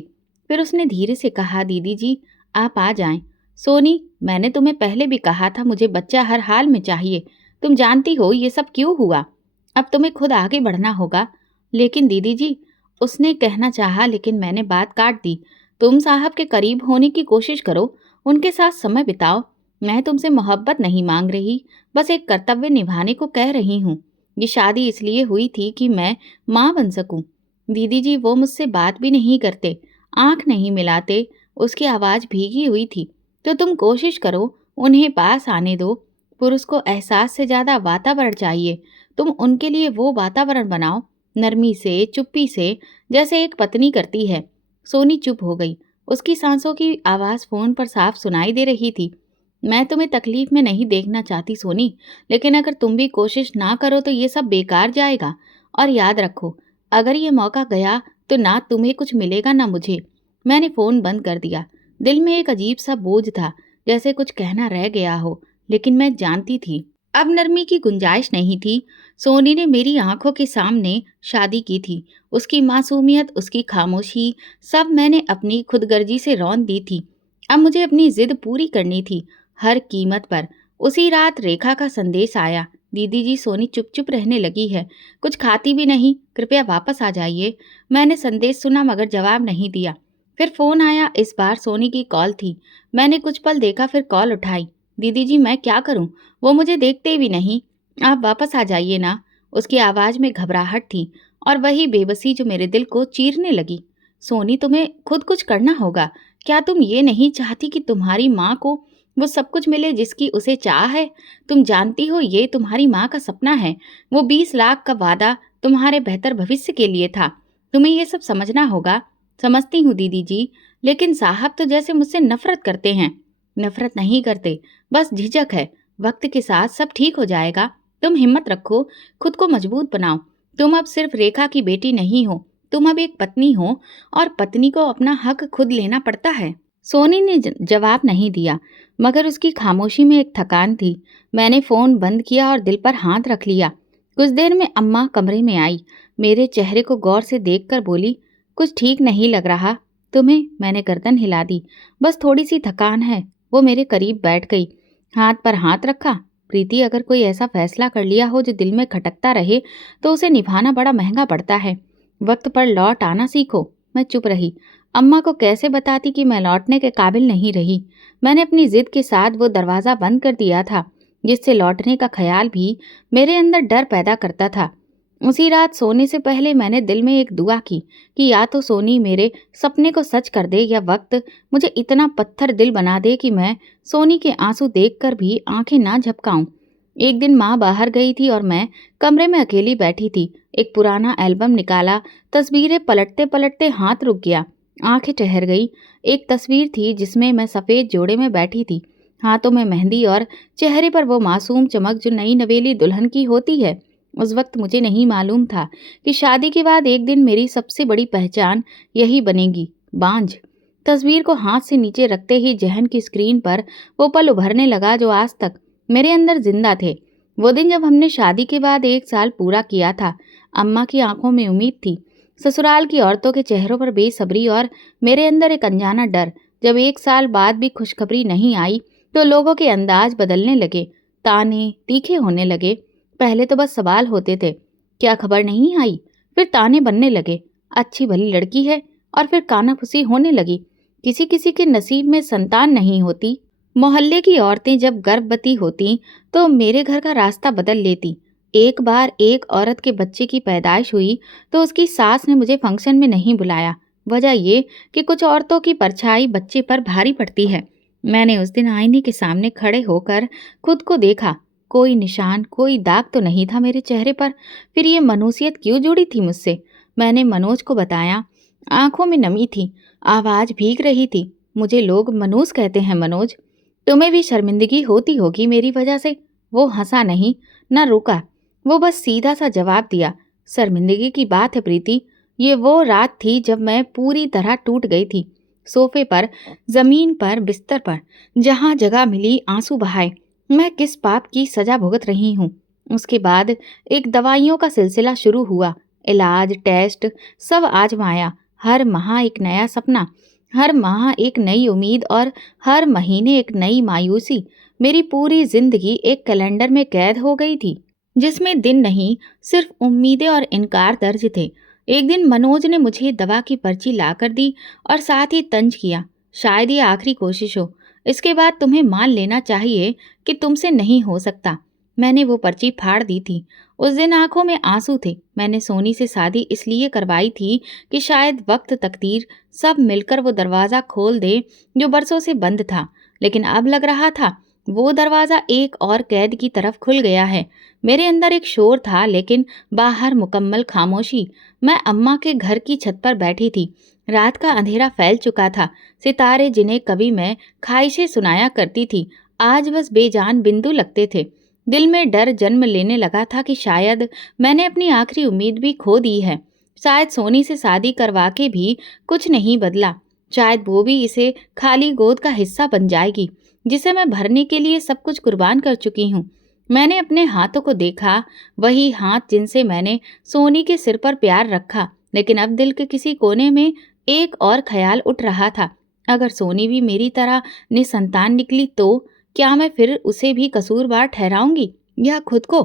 फिर उसने धीरे से कहा, दीदी जी आप आ जाएं। सोनी, मैंने तुम्हें पहले भी कहा था, मुझे बच्चा हर हाल में चाहिए। तुम जानती हो ये सब क्यों हुआ। अब तुम्हें खुद आगे बढ़ना होगा। लेकिन दीदी जी, उसने कहना चाहा, लेकिन मैंने बात काट दी। तुम साहब के करीब होने की कोशिश करो, उनके साथ समय बिताओ। मैं तुमसे मोहब्बत नहीं मांग रही, बस एक कर्तव्य निभाने को कह रही हूँ। ये शादी इसलिए हुई थी कि मैं माँ बन सकूं। दीदी जी, वो मुझसे बात भी नहीं करते, आंख नहीं मिलाते। उसकी आवाज़ भीगी हुई थी। तो तुम कोशिश करो, उन्हें पास आने दो। पुरुष को एहसास से ज़्यादा वातावरण चाहिए। तुम उनके लिए वो वातावरण बनाओ, नरमी से, चुप्पी से, जैसे एक पत्नी करती है। सोनी चुप हो गई। उसकी सांसों की आवाज़ फ़ोन पर साफ सुनाई दे रही थी। मैं तुम्हें तकलीफ में नहीं देखना चाहती सोनी, लेकिन अगर तुम भी कोशिश ना करो तो ये सब बेकार जाएगा। और याद रखो, अगर ये मौका गया तो ना तुम्हें कुछ मिलेगा ना मुझे। मैंने फ़ोन बंद कर दिया। दिल में एक अजीब सा बोझ था, जैसे कुछ कहना रह गया हो, लेकिन मैं जानती थी अब नरमी की गुंजाइश नहीं थी। सोनी ने मेरी आंखों के सामने शादी की थी। उसकी मासूमियत, उसकी खामोशी, सब मैंने अपनी खुदगर्जी से रौंद दी थी। अब मुझे अपनी जिद पूरी करनी थी, हर कीमत पर। उसी रात रेखा का संदेश आया, दीदी जी सोनी चुप चुप रहने लगी है, कुछ खाती भी नहीं, कृपया वापस आ जाइए। मैंने संदेश सुना मगर जवाब नहीं दिया। फिर फोन आया, इस बार सोनी की कॉल थी। मैंने कुछ पल देखा, फिर कॉल उठाई। दीदी जी मैं क्या करूं? वो मुझे देखते भी नहीं। आप वापस आ जाइए ना। उसकी आवाज में घबराहट थी और वही बेबसी जो मेरे दिल को चीरने लगी। सोनी तुम्हें खुद कुछ करना होगा। क्या तुम ये नहीं चाहती कि तुम्हारी माँ को वो सब कुछ मिले जिसकी उसे चाह है? तुम जानती हो ये तुम्हारी माँ का सपना है। वो 20 लाख का वादा तुम्हारे बेहतर भविष्य के लिए था। तुम्हें ये सब समझना होगा। समझती हूँ दीदी जी, लेकिन साहब तो जैसे मुझसे नफरत करते हैं। नफरत नहीं करते, बस झिझक है। वक्त के साथ सब ठीक हो जाएगा। तुम हिम्मत रखो, खुद को मजबूत बनाओ। तुम अब सिर्फ रेखा की बेटी नहीं हो, तुम अब एक पत्नी हो, और पत्नी को अपना हक खुद लेना पड़ता है। सोनी ने जवाब नहीं दिया, मगर उसकी खामोशी में एक थकान थी। मैंने फोन बंद किया और दिल पर हाथ रख लिया। कुछ देर में अम्मा कमरे में आई। मेरे चेहरे को गौर से देखकर बोली, कुछ ठीक नहीं लग रहा तुम्हें? मैंने गर्दन हिला दी। बस थोड़ी सी थकान है। वो मेरे करीब बैठ गई, हाथ पर हाथ रखा। प्रीति, अगर कोई ऐसा फैसला कर लिया हो जो दिल में खटकता रहे तो उसे निभाना बड़ा महंगा पड़ता है। वक्त पर लौट आना सीखो। मैं चुप रही। अम्मा को कैसे बताती कि मैं लौटने के काबिल नहीं रही। मैंने अपनी जिद के साथ वो दरवाज़ा बंद कर दिया था जिससे लौटने का ख्याल भी मेरे अंदर डर पैदा करता था। उसी रात सोने से पहले मैंने दिल में एक दुआ की कि या तो सोनी मेरे सपने को सच कर दे, या वक्त मुझे इतना पत्थर दिल बना दे कि मैं सोनी के आंसू देखकर भी आंखें ना झपकाऊं। एक दिन माँ बाहर गई थी और मैं कमरे में अकेली बैठी थी। एक पुराना एल्बम निकाला, तस्वीरें पलटते पलटते हाथ रुक गया, आंखें ठहर गई। एक तस्वीर थी जिसमें मैं सफ़ेद जोड़े में बैठी थी, हाथों में मेहंदी और चेहरे पर वो मासूम चमक जो नई नवेली दुल्हन की होती है। उस वक्त मुझे नहीं मालूम था कि शादी के बाद एक दिन मेरी सबसे बड़ी पहचान यही बनेगी, बांझ। तस्वीर को हाथ से नीचे रखते ही जहन की स्क्रीन पर वो पल उभरने लगा जो आज तक मेरे अंदर जिंदा थे। वो दिन जब हमने शादी के बाद 1 साल पूरा किया था। अम्मा की आंखों में उम्मीद थी, ससुराल की औरतों के चेहरों पर बेसब्री, और मेरे अंदर एक अनजाना डर। जब 1 साल बाद भी खुशखबरी नहीं आई तो लोगों के अंदाज बदलने लगे, ताने तीखे होने लगे। पहले तो बस सवाल होते थे, क्या खबर नहीं आई? फिर ताने बनने लगे, अच्छी भली लड़की है। और फिर कानाफूसी होने लगी, किसी किसी के नसीब में संतान नहीं होती। मोहल्ले की औरतें जब गर्भवती होती तो मेरे घर का रास्ता बदल लेती। एक बार एक औरत के बच्चे की पैदाइश हुई तो उसकी सास ने मुझे फंक्शन में नहीं बुलाया। वजह ये कि कुछ औरतों की परछाई बच्चे पर भारी पड़ती है। मैंने उस दिन आईने के सामने खड़े होकर खुद को देखा। कोई निशान, कोई दाग तो नहीं था मेरे चेहरे पर। फिर ये मनुष्यत क्यों जुड़ी थी मुझसे? मैंने मनोज को बताया। आंखों में नमी थी, आवाज भीग रही थी। मुझे लोग मनोज कहते हैं मनोज। तुम्हें भी शर्मिंदगी होती होगी मेरी वजह से। वो हंसा नहीं, न रुका। वो बस सीधा सा जवाब दिया, शर्मिंदगी की बात है प्रीति। ये वो रात थी जब मैं पूरी तरह टूट गई थी। सोफे पर, जमीन पर, बिस्तर पर, जहां जगह मिली आंसू बहाए। मैं किस पाप की सजा भुगत रही हूँ। उसके बाद एक दवाइयों का सिलसिला शुरू हुआ। इलाज, टेस्ट, सब आजमाया। हर माह एक नया सपना, हर माह एक नई उम्मीद, और हर महीने एक नई मायूसी। मेरी पूरी जिंदगी एक कैलेंडर में कैद हो गई थी जिसमें दिन नहीं, सिर्फ उम्मीदें और इनकार दर्ज थे। एक दिन मनोज ने मुझे दवा की पर्ची लाकर दी और साथ ही तंज किया, शायद ये आखिरी कोशिश हो। इसके बाद तुम्हें मान लेना चाहिए कि तुमसे नहीं हो सकता। मैंने वो पर्ची फाड़ दी थी। उस दिन आंखों में आंसू थे। मैंने सोनी से शादी इसलिए करवाई थी कि शायद वक्त, तकदीर, सब मिलकर वो दरवाज़ा खोल दे जो बरसों से बंद था। लेकिन अब लग रहा था वो दरवाज़ा एक और कैद की तरफ खुल गया है। मेरे अंदर एक शोर था, लेकिन बाहर मुकम्मल खामोशी। मैं अम्मा के घर की छत पर बैठी थी, रात का अंधेरा फैल चुका था। सितारे जिन्हें कभी मैं ख्वाहिशें सुनाया करती थी, आज बस बेजान बिंदु लगते थे। दिल में डर जन्म लेने लगा था कि शायद मैंने अपनी आखिरी उम्मीद भी खो दी है। शायद सोनी से शादी करवा के भी कुछ नहीं बदला। शायद वो भी इसे खाली गोद का हिस्सा बन जाएगी, जिसे मैं भरने के लिए सब कुछ कुर्बान कर चुकी हूँ। मैंने अपने हाथों को देखा, वही हाथ जिनसे मैंने सोनी के सिर पर प्यार रखा। लेकिन अब दिल के किसी कोने में एक और ख्याल उठ रहा था। अगर सोनी भी मेरी तरह निसंतान निकली तो क्या मैं फिर उसे भी कसूरवार ठहराऊंगी या खुद को?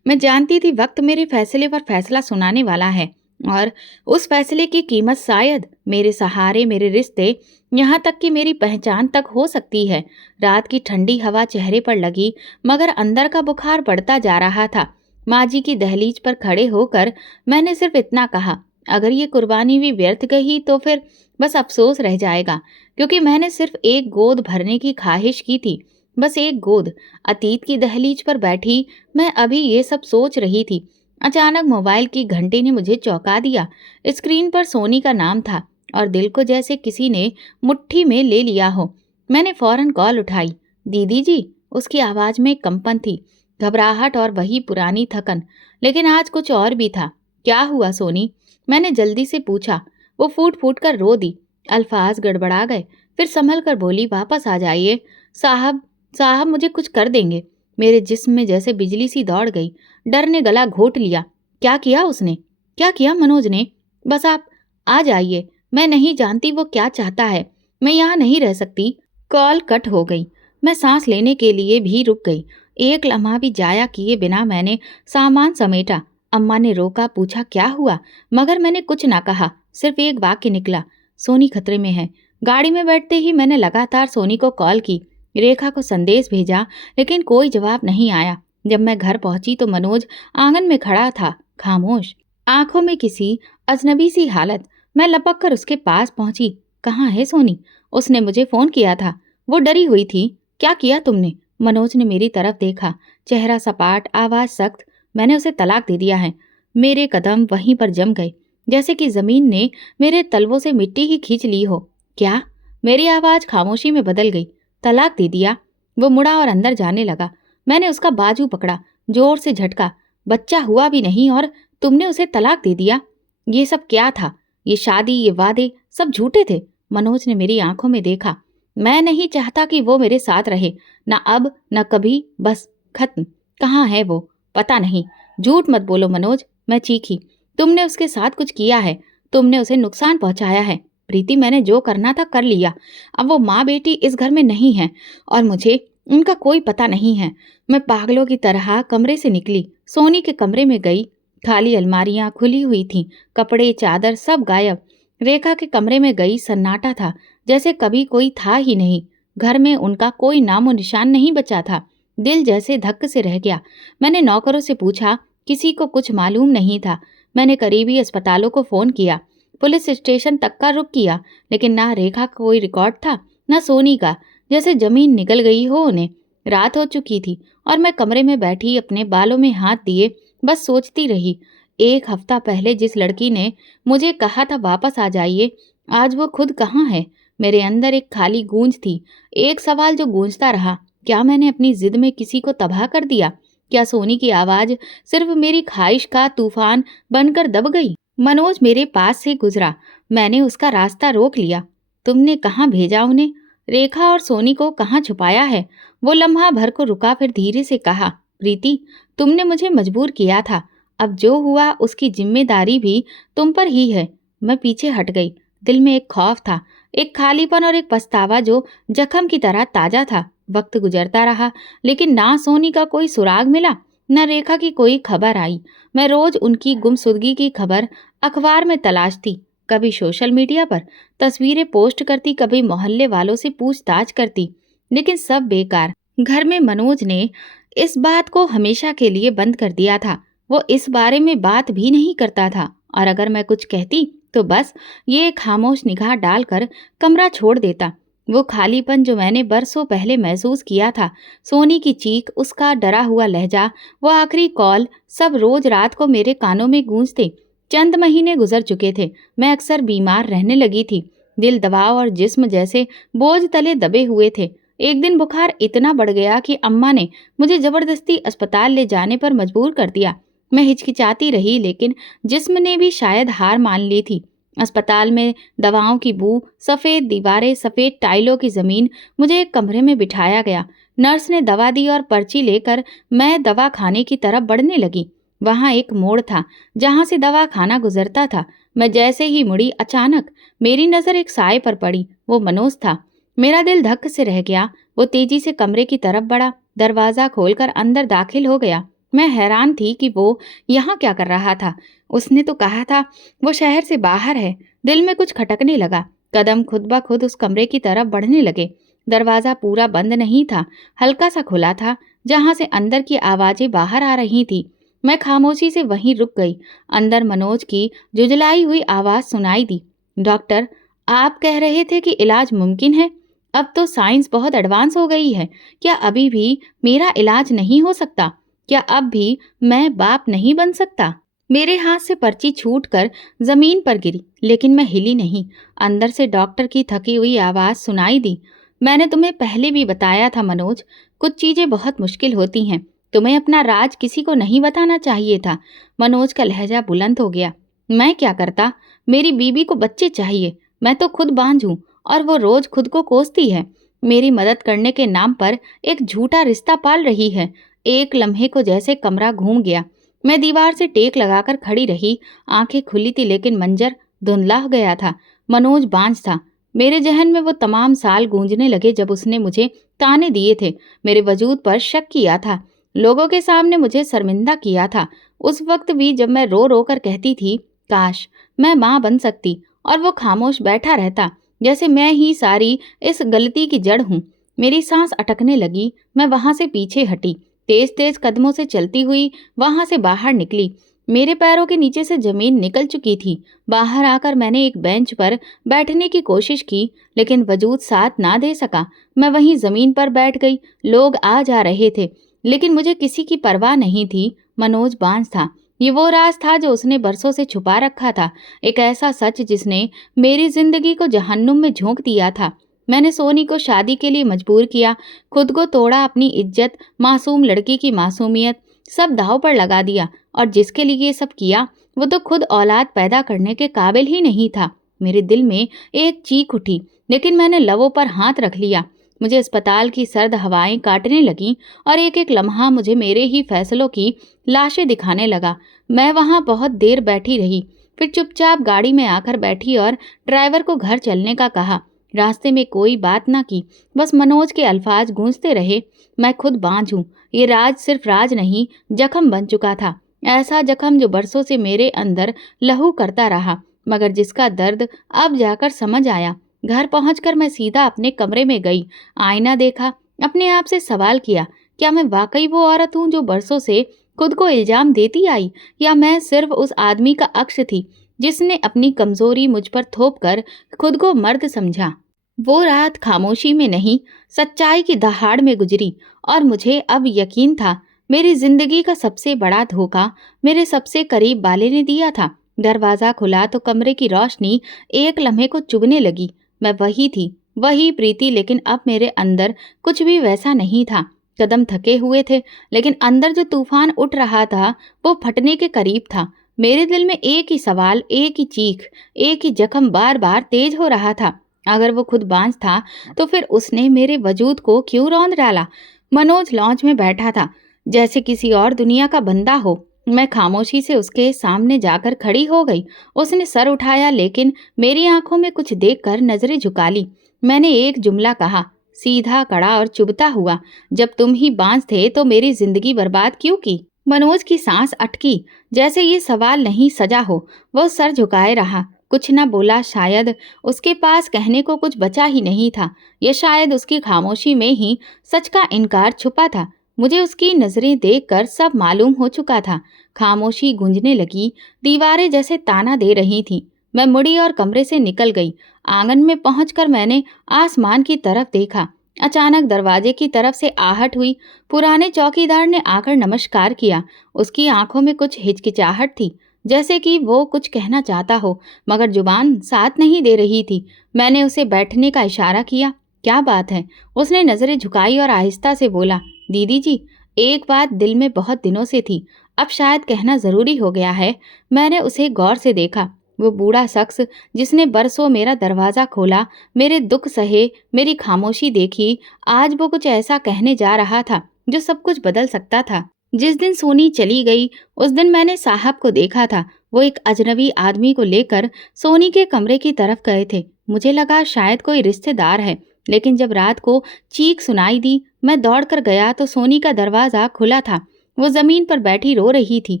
मैं जानती थी वक्त मेरे फैसले पर फैसला सुनाने वाला है, और उस फैसले की कीमत शायद मेरे सहारे, मेरे रिश्ते, यहाँ तक कि मेरी पहचान तक हो सकती है। रात की ठंडी हवा चेहरे पर लगी, मगर अंदर का बुखार बढ़ता जा रहा था। माँ जी की दहलीज पर खड़े होकर मैंने सिर्फ इतना कहा, अगर ये कुर्बानी भी व्यर्थ गई तो फिर बस अफसोस रह जाएगा, क्योंकि मैंने सिर्फ एक गोद भरने की ख्वाहिश की थी, बस एक गोद। अतीत की दहलीज पर बैठी मैं अभी ये सब सोच रही थी। अचानक मोबाइल की घंटी ने मुझे चौंका दिया। स्क्रीन पर सोनी का नाम था और दिल को जैसे किसी ने मुट्ठी में ले लिया हो। मैंने फौरन कॉल उठाई। दीदी जी, उसकी आवाज़ में कंपन थी, घबराहट और वही पुरानी थकन। लेकिन आज कुछ और भी था। क्या हुआ सोनी? मैंने जल्दी से पूछा। वो फूट फूट कर रो दी। अल्फाज गड़बड़ा गए। फिर संभल कर बोली, वापस आ जाइए साहब। साहब मुझे कुछ कर देंगे। मेरे जिस्म में जैसे बिजली सी दौड़ गई। डर ने गला घोट लिया। क्या किया उसने? क्या किया मनोज ने? बस आप आ जाइए। मैं नहीं जानती वो क्या चाहता है। मैं यहाँ नहीं रह सकती। कॉल कट हो गई। मैं सांस लेने के लिए भी रुक गई। एक लम्हा भी जाया किए बिना मैंने सामान समेटा। अम्मा ने रोका, पूछा क्या हुआ, मगर मैंने कुछ ना कहा। सिर्फ एक वाक्य निकला, सोनी खतरे में है। गाड़ी में बैठते ही मैंने लगातार सोनी को कॉल की, रेखा को संदेश भेजा, लेकिन कोई जवाब नहीं आया। जब मैं घर पहुंची तो मनोज आंगन में खड़ा था, खामोश, आंखों में किसी अजनबी सी हालत। मैं लपक कर उसके पास पहुंची। कहाँ है सोनी? उसने मुझे फोन किया था। वो डरी हुई थी। क्या किया तुमने? मनोज ने मेरी तरफ देखा, चेहरा सपाट, आवाज सख्त। मैंने उसे तलाक दे दिया है। मेरे कदम वहीं पर जम गए, जैसे कि जमीन ने मेरे तलवों से मिट्टी ही खींच ली हो। क्या? मेरी आवाज खामोशी में बदल गई। तलाक दे दिया? वो मुड़ा और अंदर जाने लगा। मैंने उसका बाजू पकड़ा, जोर से झटका। बच्चा हुआ भी नहीं और तुमने उसे तलाक दे दिया? ये सब क्या था? ये शादी, ये वादे सब झूठे थे। मनोज ने मेरी आंखों में देखा। मैं नहीं चाहता कि वो मेरे साथ रहे, ना अब न कभी, बस खत्म। कहाँ है वो? पता नहीं। झूठ मत बोलो मनोज, मैं चीखी। तुमने उसके साथ कुछ किया है, तुमने उसे नुकसान पहुंचाया है। प्रीति, मैंने जो करना था कर लिया। अब वो माँ बेटी इस घर में नहीं है और मुझे उनका कोई पता नहीं है। मैं पागलों की तरह कमरे से निकली, सोनी के कमरे में गई। खाली अलमारियां खुली हुई थीं, कपड़े, चादर सब गायब। रेखा के कमरे में गई, सन्नाटा था, जैसे कभी कोई था ही नहीं। घर में उनका कोई नामो निशान नहीं बचा था। दिल जैसे धक्क से रह गया। मैंने नौकरों से पूछा, किसी को कुछ मालूम नहीं था। मैंने करीबी अस्पतालों को फोन किया, पुलिस स्टेशन तक का रुख किया, लेकिन ना रेखा का कोई रिकॉर्ड था, ना सोनी का। जैसे जमीन निगल गई हो उन्हें। रात हो चुकी थी और मैं कमरे में बैठी अपने बालों में हाथ दिए बस सोचती रही। एक हफ्ता पहले जिस लड़की ने मुझे कहा था वापस आ जाइए, आज वो खुद कहाँ है? मेरे अंदर एक खाली गूंज थी, एक सवाल जो गूंजता रहा। क्या मैंने अपनी जिद में किसी को तबाह कर दिया? क्या सोनी की आवाज सिर्फ मेरी ख्वाहिश का तूफान बनकर दब गई? मनोज मेरे पास से गुजरा। मैंने उसका रास्ता रोक लिया। तुमने कहाँ भेजा उन्हें? रेखा और सोनी को कहाँ छुपाया है? वो लम्हा भर को रुका, फिर धीरे से कहा, प्रीति, तुमने मुझे मजबूर किया था। अब जो हुआ उसकी जिम्मेदारी भी तुम पर ही है। मैं पीछे हट गई। दिल में एक खौफ था, एक खालीपन और एक पछतावा जो जख्म की तरह ताजा था। वक्त गुजरता रहा, लेकिन ना सोनी का कोई सुराग मिला, न रेखा की कोई खबर आई। मैं रोज उनकी गुमशुदगी की खबर अखबार में तलाशती, कभी सोशल मीडिया पर तस्वीरें पोस्ट करती, कभी मोहल्ले वालों से पूछताछ करती, लेकिन सब बेकार। घर में मनोज ने इस बात को हमेशा के लिए बंद कर दिया था। वो इस बारे में बात भी नहीं करता था, और अगर मैं कुछ कहती तो बस ये खामोश निगाह डालकर कमरा छोड़ देता। वो खालीपन जो मैंने बरसों पहले महसूस किया था, सोनी की चीख, उसका डरा हुआ लहजा, वो आखिरी कॉल, सब रोज रात को मेरे कानों में गूंजते। चंद महीने गुजर चुके थे। मैं अक्सर बीमार रहने लगी थी। दिल दबाव और जिस्म जैसे बोझ तले दबे हुए थे। एक दिन बुखार इतना बढ़ गया कि अम्मा ने मुझे जबरदस्ती अस्पताल ले जाने पर मजबूर कर दिया। मैं हिचकिचाती रही, लेकिन जिस्म ने भी शायद हार मान ली थी। अस्पताल में दवाओं की बू, सफ़ेद दीवारें, सफ़ेद टाइलों की ज़मीन। मुझे एक कमरे में बिठाया गया। नर्स ने दवा दी और पर्ची लेकर मैं दवा खाने की तरफ बढ़ने लगी। वहाँ एक मोड़ था जहाँ से दवा खाना गुजरता था। मैं जैसे ही मुड़ी, अचानक मेरी नज़र एक साए पर पड़ी। वो मनोज था। मेरा दिल धक से रह गया। वो तेजी से कमरे की तरफ बढ़ा, दरवाज़ा खोलकर अंदर दाखिल हो गया। मैं हैरान थी कि वो यहाँ क्या कर रहा था। उसने तो कहा था वो शहर से बाहर है। दिल में कुछ खटकने लगा। कदम खुद ब खुद उस कमरे की तरफ बढ़ने लगे। दरवाज़ा पूरा बंद नहीं था, हल्का सा खुला था, जहाँ से अंदर की आवाज़ें बाहर आ रही थी। मैं खामोशी से वहीं रुक गई। अंदर मनोज की जुजलाई हुई आवाज़ सुनाई दी। डॉक्टर, आप कह रहे थे कि इलाज मुमकिन है। अब तो साइंस बहुत एडवांस हो गई है। क्या अभी भी मेरा इलाज नहीं हो सकता? क्या अब भी मैं बाप नहीं बन सकता? मेरे हाथ से पर्ची छूटकर जमीन पर गिरी, लेकिन मैं हिली नहीं। अंदर से डॉक्टर की थकी हुई आवाज़ सुनाई दी। मैंने तुम्हें पहले भी बताया था मनोज, कुछ चीज़ें बहुत मुश्किल होती हैं। तुम्हें अपना राज किसी को नहीं बताना चाहिए था। मनोज का लहजा बुलंद हो गया। मैं क्या करता? मेरी बीबी को बच्चे चाहिए। मैं तो खुद बांझ हूँ और वो रोज खुद को कोसती है। मेरी मदद करने के नाम पर एक झूठा रिश्ता पाल रही है। एक लम्हे को जैसे कमरा घूम गया। मैं दीवार से टेक लगाकर खड़ी रही। आंखें खुली थी, लेकिन मंजर धुंधला गया था। मनोज बांझ था। मेरे जहन में वो तमाम साल गूंजने लगे जब उसने मुझे ताने दिए थे, मेरे वजूद पर शक किया था, लोगों के सामने मुझे शर्मिंदा किया था। उस वक्त भी जब मैं रो रो कर कहती थी काश मैं माँ बन सकती, और वो खामोश बैठा रहता, जैसे मैं ही सारी इस गलती की जड़ हूँ। मेरी सांस अटकने लगी। मैं वहां से पीछे हटी, तेज तेज कदमों से चलती हुई वहां से बाहर निकली। मेरे पैरों के नीचे से जमीन निकल चुकी थी। बाहर आकर मैंने एक बेंच पर बैठने की कोशिश की, लेकिन वजूद साथ ना दे सका। मैं वहीं जमीन पर बैठ गई। लोग आ जा रहे थे, लेकिन मुझे किसी की परवाह नहीं थी। मनोज बांझ था। ये वो राज था जो उसने बरसों से छुपा रखा था, एक ऐसा सच जिसने मेरी जिंदगी को जहन्नुम में झोंक दिया था। मैंने सोनी को शादी के लिए मजबूर किया, खुद को तोड़ा, अपनी इज्जत, मासूम लड़की की मासूमियत, सब दांव पर लगा दिया। और जिसके लिए ये सब किया, वो तो खुद औलाद पैदा करने के काबिल ही नहीं था। मेरे दिल में एक चीख उठी, लेकिन मैंने लबों पर हाथ रख लिया। मुझे अस्पताल की सर्द हवाएं काटने लगीं और एक एक लम्हा मुझे मेरे ही फैसलों की लाशें दिखाने लगा। मैं वहां बहुत देर बैठी रही, फिर चुपचाप गाड़ी में आकर बैठी और ड्राइवर को घर चलने का कहा। रास्ते में कोई बात ना की, बस मनोज के अल्फाज गूंजते रहे। मैं खुद बांझ हूँ। ये राज सिर्फ राज नहीं, जख्म बन चुका था। ऐसा जख्म जो बरसों से मेरे अंदर लहू करता रहा, मगर जिसका दर्द अब जाकर समझ आया। घर पहुंचकर मैं सीधा अपने कमरे में गई, आईना देखा, अपने आप से सवाल किया, क्या मैं वाकई वो औरत हूँ जो बरसों से खुद को इल्जाम देती आई, या मैं सिर्फ उस आदमी का अक्स थी जिसने अपनी कमजोरी मुझ पर थोप कर खुद को मर्द समझा। वो रात खामोशी में नहीं, सच्चाई की दहाड़ में गुजरी, और मुझे अब यकीन था मेरी जिंदगी का सबसे बड़ा धोखा मेरे सबसे करीब वाले ने दिया था। दरवाजा खुला तो कमरे की रोशनी एक लम्हे को चुभने लगी। मैं वही थी, वही प्रीति, लेकिन अब मेरे अंदर कुछ भी वैसा नहीं था। कदम थके हुए थे, लेकिन अंदर जो तूफान उठ रहा था वो फटने के करीब था। मेरे दिल में एक ही सवाल, एक ही चीख, एक ही जख्म बार बार तेज हो रहा था। अगर वो खुद बांझ था तो फिर उसने मेरे वजूद को क्यों रौंद डाला? मनोज लॉन्च में बैठा था, जैसे किसी और दुनिया का बंदा हो। मैं खामोशी से उसके सामने जाकर खड़ी हो गई। उसने सर उठाया, लेकिन मेरी आंखों में कुछ देखकर नजरें झुका ली। मैंने एक जुमला कहा, सीधा, कड़ा और चुभता हुआ, जब तुम ही बांझ थे तो मेरी जिंदगी बर्बाद क्यों की? मनोज की सांस अटकी, जैसे ये सवाल नहीं सजा हो। वो सर झुकाए रहा, कुछ न बोला। शायद उसके पास कहने को कुछ बचा ही नहीं था, या शायद उसकी खामोशी में ही सच का इनकार छुपा था। मुझे उसकी नजरें देखकर सब मालूम हो चुका था। खामोशी गूंजने लगी, दीवारें जैसे ताना दे रही थीं। मैं मुड़ी और कमरे से निकल गई। आंगन में पहुंचकर मैंने आसमान की तरफ देखा। अचानक दरवाजे की तरफ से आहट हुई। पुराने चौकीदार ने आकर नमस्कार किया। उसकी आंखों में कुछ हिचकिचाहट थी। जैसे कि वो कुछ कहना चाहता हो, मगर जुबान साथ नहीं दे रही थी। मैंने उसे बैठने का इशारा किया। क्या बात है? उसने नजरें झुकाई और आहिस्ता से बोला, दीदी जी, एक बात दिल में बहुत दिनों से थी, अब शायद कहना जरूरी हो गया है। मैंने उसे गौर से देखा। वो बूढ़ा शख्स जिसने बरसों मेरा दरवाजा खोला, मेरे दुख सहे, मेरी खामोशी देखी, आज वो कुछ ऐसा कहने जा रहा था जो सब कुछ बदल सकता था। जिस दिन सोनी चली गई, उस दिन मैंने साहब को देखा था। वो एक अजनबी आदमी को लेकर सोनी के कमरे की तरफ गए थे। मुझे लगा शायद कोई रिश्तेदार है, लेकिन जब रात को चीख सुनाई दी, मैं दौड़कर गया तो सोनी का दरवाजा खुला था। वो जमीन पर बैठी रो रही थी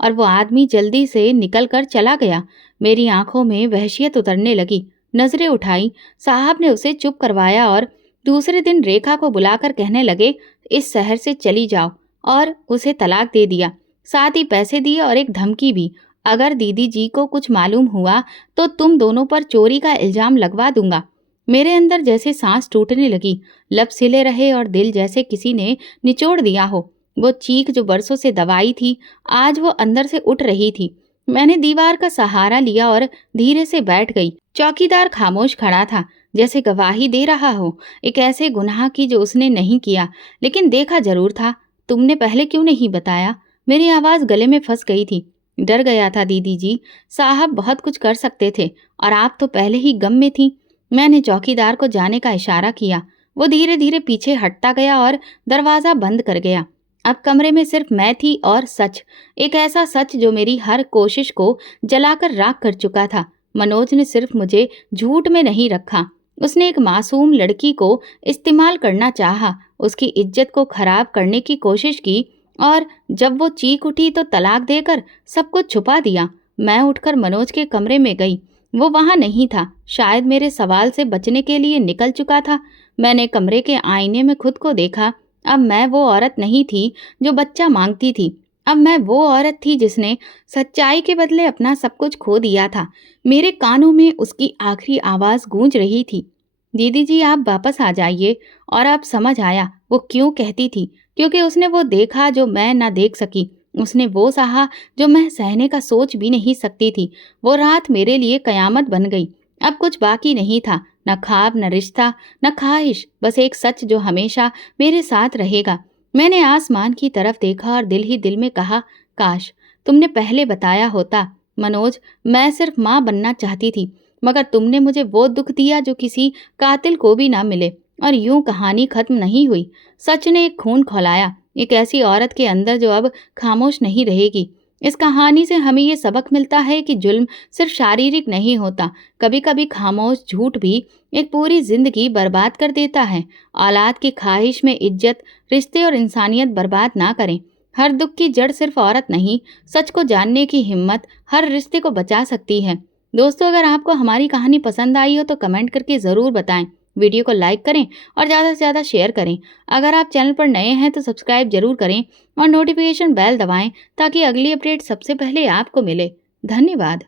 और वो आदमी जल्दी से निकलकर चला गया। मेरी आंखों में वहशियत उतरने लगी। नजरें उठाई, साहब ने उसे चुप करवाया और दूसरे दिन रेखा को बुलाकर कहने लगे, इस शहर से चली जाओ, और उसे तलाक दे दिया। साथ ही पैसे दिए और एक धमकी भी, अगर दीदी जी को कुछ मालूम हुआ तो तुम दोनों पर चोरी का इल्जाम लगवा दूंगा। मेरे अंदर जैसे सांस टूटने लगी, लब सिले रहे और दिल जैसे किसी ने निचोड़ दिया हो। वो चीख जो बरसों से दबाई थी, आज वो अंदर से उठ रही थी। मैंने दीवार का सहारा लिया और धीरे से बैठ गई। चौकीदार खामोश खड़ा था, जैसे गवाही दे रहा हो एक ऐसे गुनाह की जो उसने नहीं किया, लेकिन देखा जरूर था। तुमने पहले क्यों नहीं बताया? मेरी आवाज गले में फंस गई थी। डर गया था दीदी जी, साहब बहुत कुछ कर सकते थे और आप तो पहले ही गम में थी। मैंने चौकीदार को जाने का इशारा किया। वो धीरे धीरे पीछे हटता गया और दरवाजा बंद कर गया। अब कमरे में सिर्फ मैं थी और सच, एक ऐसा सच जो मेरी हर कोशिश को जलाकर राख कर चुका था। मनोज ने सिर्फ मुझे झूठ में नहीं रखा, उसने एक मासूम लड़की को इस्तेमाल करना चाहा, उसकी इज्जत को खराब करने की कोशिश की, और जब वो चीख उठी तो तलाक देकर सब कुछ छुपा दिया। मैं उठकर मनोज के कमरे में गई। वो वहां नहीं था, शायद मेरे सवाल से बचने के लिए निकल चुका था। मैंने कमरे के आईने में खुद को देखा। अब मैं वो औरत नहीं थी जो बच्चा मांगती थी। अब मैं वो औरत थी जिसने सच्चाई के बदले अपना सब कुछ खो दिया था। मेरे कानों में उसकी आखिरी आवाज गूंज रही थी, दीदी जी आप वापस आ जाइए। और अब समझ आया वो क्यों कहती थी, क्योंकि उसने वो देखा जो मैं ना देख सकी। उसने वो सहा जो मैं सहने का सोच भी नहीं सकती थी। वो रात मेरे लिए कयामत बन गई। अब कुछ बाकी नहीं था, न ख्वाब, न रिश्ता, न ख्वाहिश, बस एक सच जो हमेशा मेरे साथ रहेगा। मैंने आसमान की तरफ देखा और दिल ही दिल में कहा, काश तुमने पहले बताया होता। मनोज, मैं सिर्फ माँ बनना चाहती थी, मगर तुमने मुझे वो दुख दिया जो किसी कातिल को भी ना मिले। और यूं कहानी खत्म नहीं हुई। सच ने एक खून खौलाया, एक ऐसी औरत के अंदर जो अब खामोश नहीं रहेगी। इस कहानी से हमें ये सबक मिलता है कि जुल्म सिर्फ शारीरिक नहीं होता, कभी कभी खामोश झूठ भी एक पूरी जिंदगी बर्बाद कर देता है। औलाद की ख्वाहिश में इज्जत, रिश्ते और इंसानियत बर्बाद ना करें। हर दुख की जड़ सिर्फ औरत नहीं, सच को जानने की हिम्मत हर रिश्ते को बचा सकती है। दोस्तों, अगर आपको हमारी कहानी पसंद आई हो तो कमेंट करके ज़रूर बताएं। वीडियो को लाइक करें और ज़्यादा से ज़्यादा शेयर करें। अगर आप चैनल पर नए हैं तो सब्सक्राइब जरूर करें और नोटिफिकेशन बेल दबाएं ताकि अगली अपडेट सबसे पहले आपको मिले। धन्यवाद।